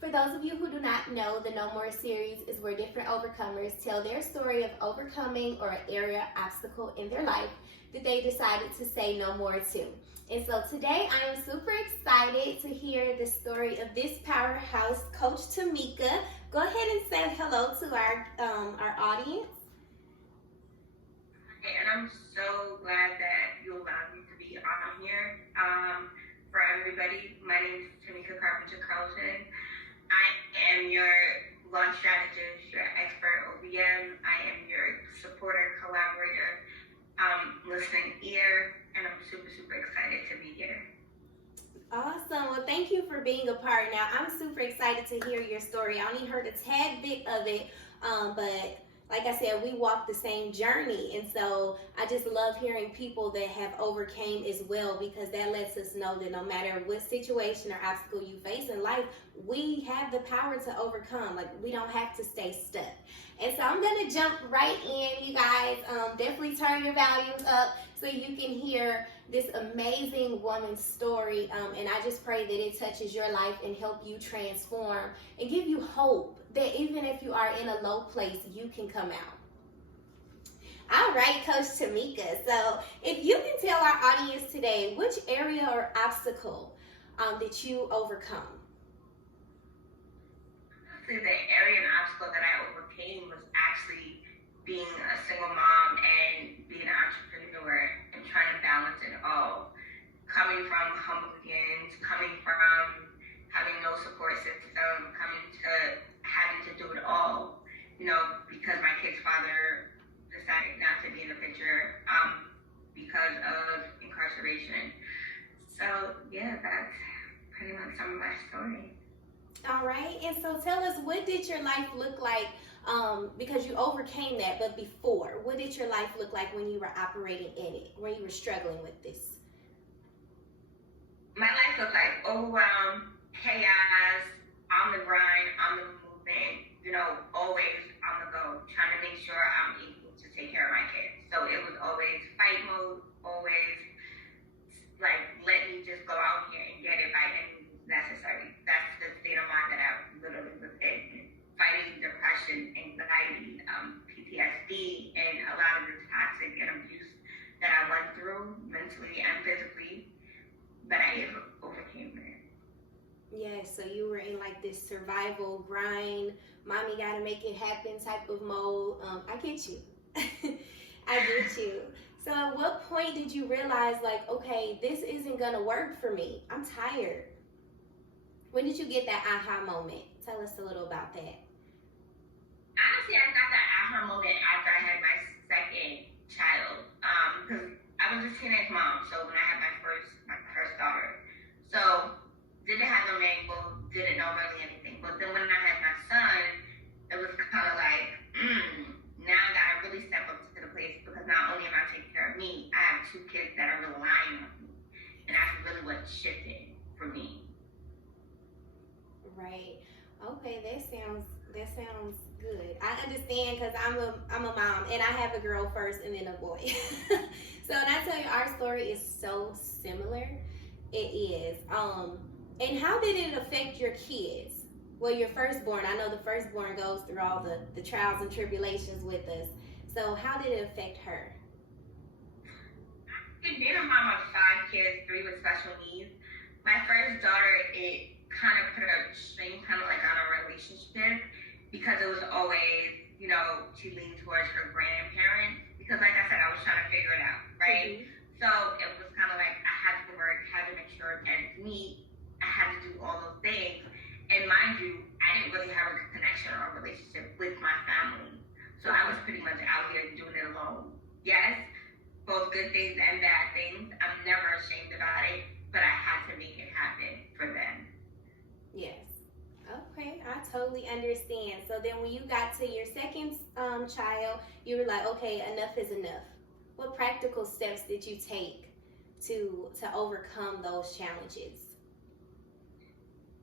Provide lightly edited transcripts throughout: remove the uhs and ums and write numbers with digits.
For those of you who do not know, the No More series is where different overcomers tell their story of overcoming or an area obstacle in their life that they decided to say no more to. And so today I am super excited to hear the story of this powerhouse, Coach Temycka. Go ahead and say hello to our audience. And I'm so glad that you allowed me to be on here. For everybody, my name is Carpenter-Carlton. I am your launch strategist, your expert OBM. I am your supporter, collaborator, listening ear, and I'm super, super excited to be here. Awesome. Well, thank you for being a part. Now, I'm super excited to hear your story. I only heard a tad bit of it, but like I said, we walk the same journey. And so I just love hearing people that have overcame as well, because that lets us know that no matter what situation or obstacle you face in life, we have the power to overcome. Like, we don't have to stay stuck. And so I'm going to jump right in, you guys. Definitely turn your volumes up so you can hear this amazing woman's story. And I just pray that it touches your life and help you transform and give you hope that even if you are in a low place, you can come out. All right, Coach Temycka. So if you can tell our audience today, which area or obstacle that you overcome? The area and obstacle that I overcame was actually being a single mom and being an entrepreneur and trying to balance it all. Coming from humble beginnings, coming from having no support system, coming to having to do it all, because my kid's father decided not to be in the picture because of incarceration. So yeah, that's pretty much some of my story. All right, and so tell us, what did your life look like, because you overcame that, but before, what did your life look like when you were operating in it, when you were struggling with this? My life looked like overwhelm, chaos, on the grind, on the movement, always on the go, trying to make sure I'm able to take care of my kids. So it was always fight mode, always like, let me just go out here and get it by any means necessary. That's the state of mind that I literally was in. Fighting depression, anxiety, PTSD, and a lot of the toxic and abuse that I went through mentally and physically, but I overcame it. Yeah, so you were in like this survival grind, mommy gotta make it happen type of mode. I get you. I get you. So at what point did you realize, like, okay, this isn't gonna work for me? I'm tired. When did you get that aha moment? Tell us a little about that. Honestly, I got that aha moment after I had my second child, because I was a teenage mom. So when I had my first daughter, so didn't have no manual, didn't know really anything. But then when I had my son, it was kind of like, now I gotta really step up to the place, because not only am I taking care of me, I have two kids that are relying on me, and that's really what shifted for me. Right. Okay, that sounds good. I understand, because I'm a mom, and I have a girl first and then a boy. So when I tell you our story is so similar, it is. And how did it affect your kids? Well, your firstborn, I know the firstborn goes through all the trials and tribulations with us. So how did it affect her? Being a mom of 5 kids, 3 with special needs, my first daughter, it kind of put a strain kind of like on our relationship, because it was always, she leaned towards her grandparents, because like I said, I was trying to figure it out, right? Mm-hmm. So it was kind of like I had to work, had to make sure parents meet, I had to do all those things. And mind you, I didn't really have a connection or a relationship with my family. So I was pretty much out here doing it alone. Yes, both good things and bad things. I'm never ashamed about it, but I had to make it happen for them. Yes. Okay, I totally understand. So then when you got to your second child, you were like, okay, enough is enough. What practical steps did you take to overcome those challenges?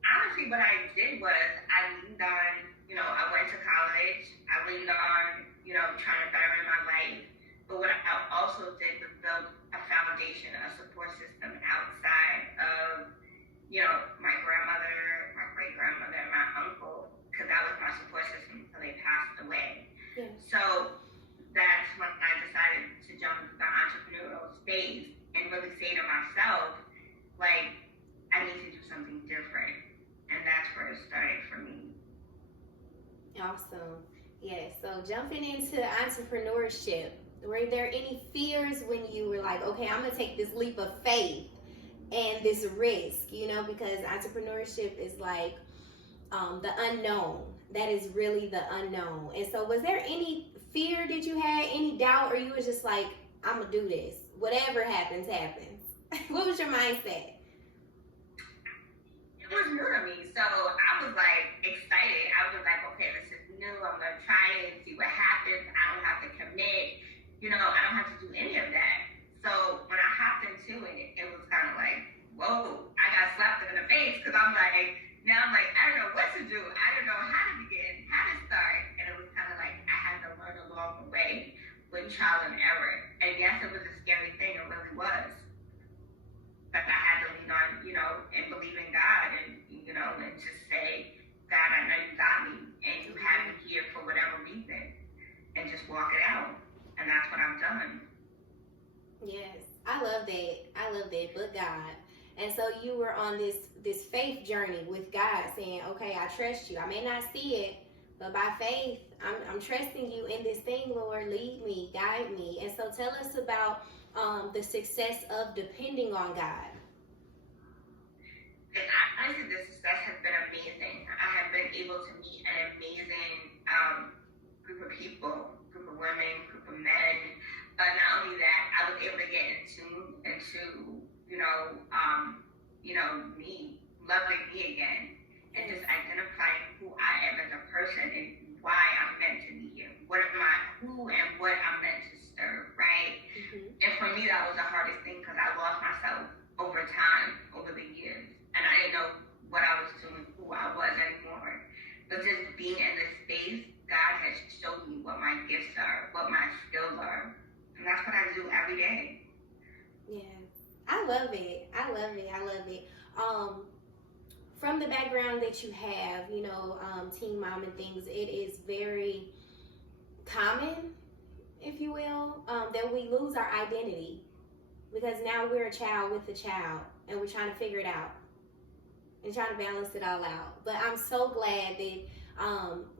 Honestly, what I did was I leaned on, I went to college. I leaned on, trying to better my life. But what I also did was build a foundation, a support system outside of, my grandmother, my great grandmother, my Awesome. Yes. So jumping into entrepreneurship, were there any fears when you were like, okay, I'm gonna take this leap of faith and this risk, because entrepreneurship is like the unknown. That is really the unknown. And so, was there any fear that you had, any doubt, or you was just like, I'm gonna do this. Whatever happens, happens. What was your mindset? It was new to me, so I was like excited. I was like, okay, this is new. I'm gonna try it and see what happens. I don't have to commit. I don't have to do any of that. So when I hopped into it, it was kind of like, whoa, I got slapped in the face because I'm like, I don't know what to do. I don't know how to begin, how to start. And it was kind of like I had to learn along the way with trial and error. And yes, it was a scary thing. It really was. But I had to lean on, and believe in God and just say, God, I know you got me and you have me here for whatever reason. And just walk it out. And that's what I've done. Yes, I love that. But God. And so you were on this faith journey with God, saying, okay, I trust you. I may not see it, but by faith, I'm trusting you in this thing, Lord. Lead me, guide me. And so tell us about the success of depending on God. Honestly, the success has been amazing. I have been able to meet an amazing group of people, group of women, group of men. But not only that, I was able to get into me, loving me again, and just identifying who I am as a person and why I'm meant to be here. Who and what I'm meant to serve, right? Mm-hmm. And for me, that was the hardest thing because I lost myself over time, over the years, and I didn't know what I was doing, who I was anymore. But just being in this space, God has showed me what my gifts are, what my skills are, and that's what I do every day. Yeah, I love it. From the background that you have, teen mom and things, it is very common, if you will, that we lose our identity because now we're a child with a child and we're trying to figure it out and trying to balance it all out. But I'm so glad that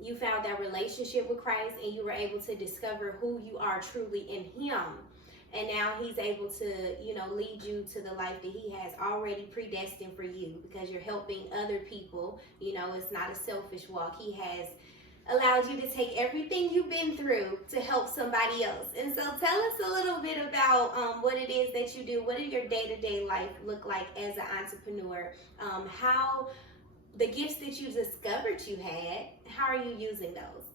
you found that relationship with Christ and you were able to discover who you are truly in Him. And now He's able to, lead you to the life that He has already predestined for you because you're helping other people. It's not a selfish walk. He has allowed you to take everything you've been through to help somebody else. And so tell us a little bit about what it is that you do. What does your day-to-day life look like as an entrepreneur? How the gifts that you discovered you had, how are you using those?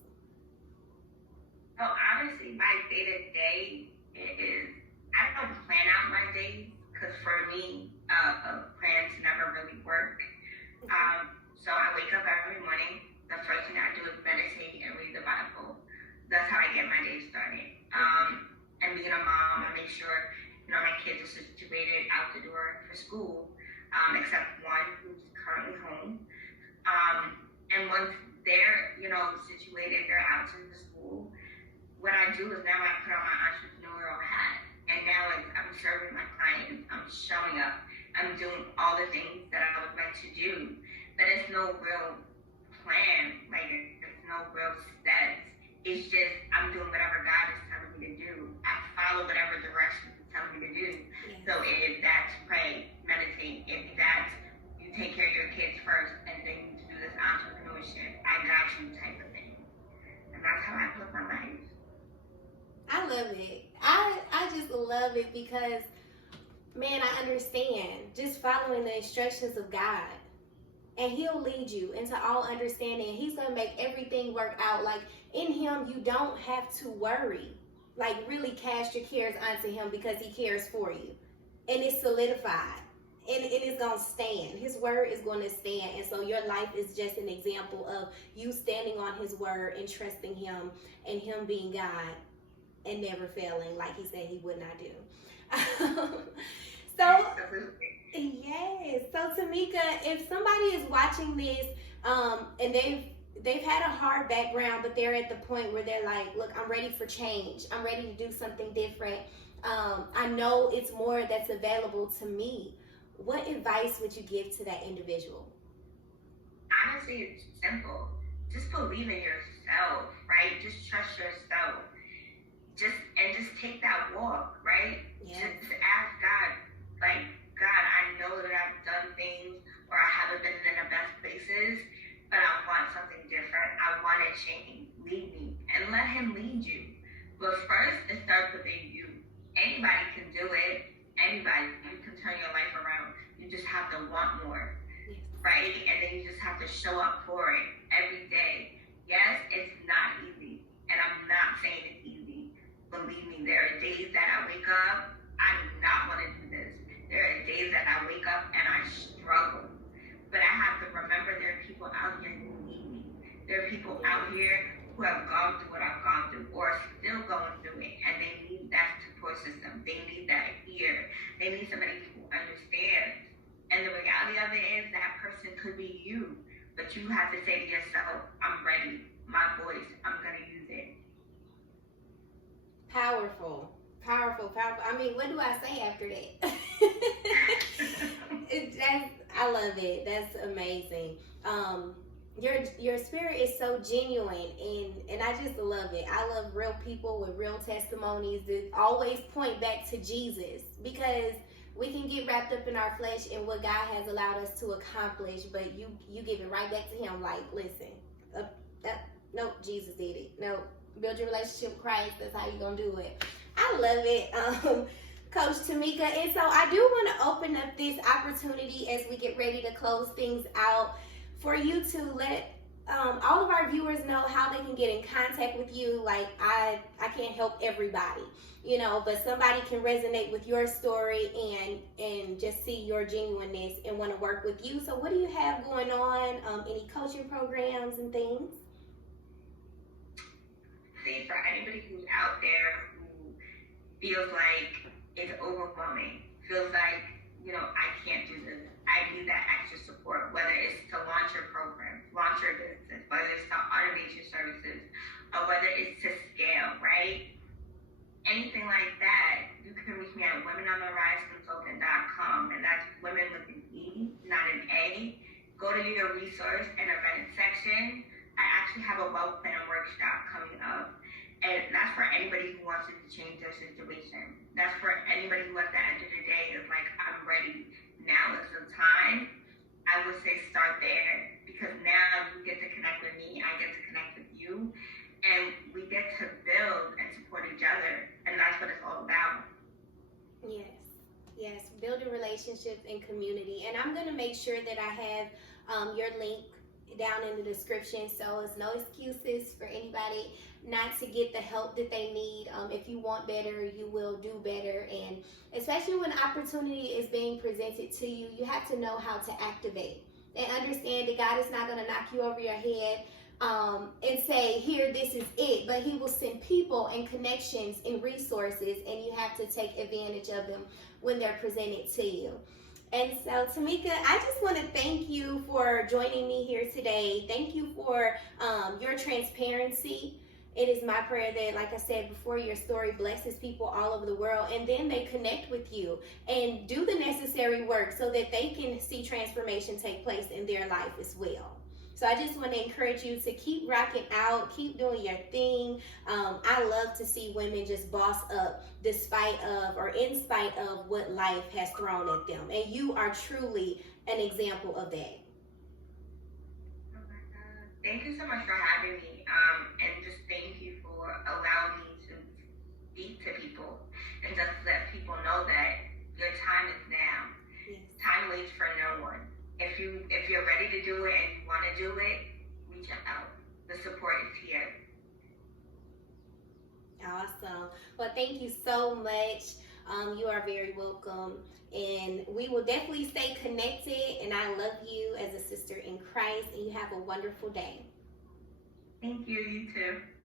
Well, honestly, my day-to-day is, I don't plan out my days because for me, plans never really work. So I wake up every morning. The first thing I do is meditate and read the Bible. That's how I get my day started. And being a mom, I make sure, my kids are situated out the door for school, except one who's currently home. And once they're, situated, they're out to the school, what I do is now I put on my entrepreneurial hat. And now I'm serving my clients, I'm showing up, I'm doing all the things that I was meant to do. But it's no real plan, it's no real steps. It's just I'm doing whatever God is telling me to do. I follow whatever direction He's telling me to do. Yes. So if that's pray, meditate, if that's you take care of your kids first and then you do this entrepreneurship, I got you type of thing. And that's how I live my life. I love it. I just love it because, man, I understand just following the instructions of God. And He'll lead you into all understanding. He's going to make everything work out. Like, in Him, you don't have to worry. Like, really cast your cares onto Him because He cares for you. And it's solidified. And it is going to stand. His word is going to stand. And so your life is just an example of you standing on His word and trusting Him and Him being God and never failing like He said He would not do. Yes. So Tamyka, if somebody is watching this and they've had a hard background, but they're at the point where they're like, look, I'm ready for change. I'm ready to do something different. I know it's more that's available to me. What advice would you give to that individual? Honestly, it's simple. just believe in yourself, right? Just trust yourself. Just take that walk, right? Yes. Just ask God, like, God, I know that I've done things or I haven't been in the best places, but I want something different. I want to change. Lead me. And let him lead you. But first, it starts within you. Anybody can do it. Anybody. You can turn your life around. You just have to want more, Yes. right? And then you just have to show up for it every day. Yes, it's not easy. And I'm not saying it's easy. Believe me, there are days that I wake up, I do not want to do this. There are days that I wake up and I struggle. But I have to remember there are people out here who need me. There are people out here who have gone through what I've gone through or are still going through it, and they need that support system. They need that ear. They need somebody who understands. And the reality of it is that person could be you, but you have to say to yourself, I'm ready. My voice, I'm going to use it. Powerful. Powerful. I mean, what do I say after that? I love it. That's amazing. Your spirit is so genuine, and I just love it. I love real people with real testimonies that always point back to Jesus, because we can get wrapped up in our flesh and what God has allowed us to accomplish, but you give it right back to him, like, listen, nope, Jesus did it. Nope, build your relationship with Christ. That's how you're gonna do it. I love it. Coach Temycka. And so I do want to open up this opportunity as we get ready to close things out for you to let all of our viewers know how they can get in contact with you. Like, I can't help everybody, but somebody can resonate with your story and just see your genuineness and want to work with you. So what do you have going on? Any coaching programs and things? See, for anybody who's out there who feels like it's overwhelming, feels like, I can't do this. I need that extra support, whether it's to launch your program, launch your business, whether it's to automate your services, or whether it's to scale, right? Anything like that, you can reach me at womenontheriseconsultant.com, and that's women with an E, not an A. Go to your resource and event section. I actually have a wealth plan workshop coming up. And that's for anybody who wants to change their situation. That's for anybody who at the end of the day is like, I'm ready. Now is the time. I would say start there, because now you get to connect with me. I get to connect with you. And we get to build and support each other. And that's what it's all about. Yes. Building relationships and community. And I'm going to make sure that I have your link down in the description, so it's no excuses for anybody not to get the help that they need. If you want better, you will do better. And especially when opportunity is being presented to you, you have to know how to activate and understand that God is not going to knock you over your head and say, here, this is it. But he will send people and connections and resources, and you have to take advantage of them when they're presented to you. And so, Tamikas, I just want to thank you for joining me here today. Thank you for your transparency. It is my prayer that, like I said before, your story blesses people all over the world, and then they connect with you and do the necessary work so that they can see transformation take place in their life as well. So I just want to encourage you to keep rocking out, keep doing your thing. I love to see women just boss up despite of or in spite of what life has thrown at them. And you are truly an example of that. Oh my God. Thank you so much for having me. And just thank you for allowing me to speak to people and just let people know that your time is now. Yes. Time waits for no one. If you're ready to do it and you want to do it, reach out. The support is here. Awesome. Well, thank you so much. You are very welcome. And we will definitely stay connected. And I love you as a sister in Christ. And you have a wonderful day. Thank you. You too.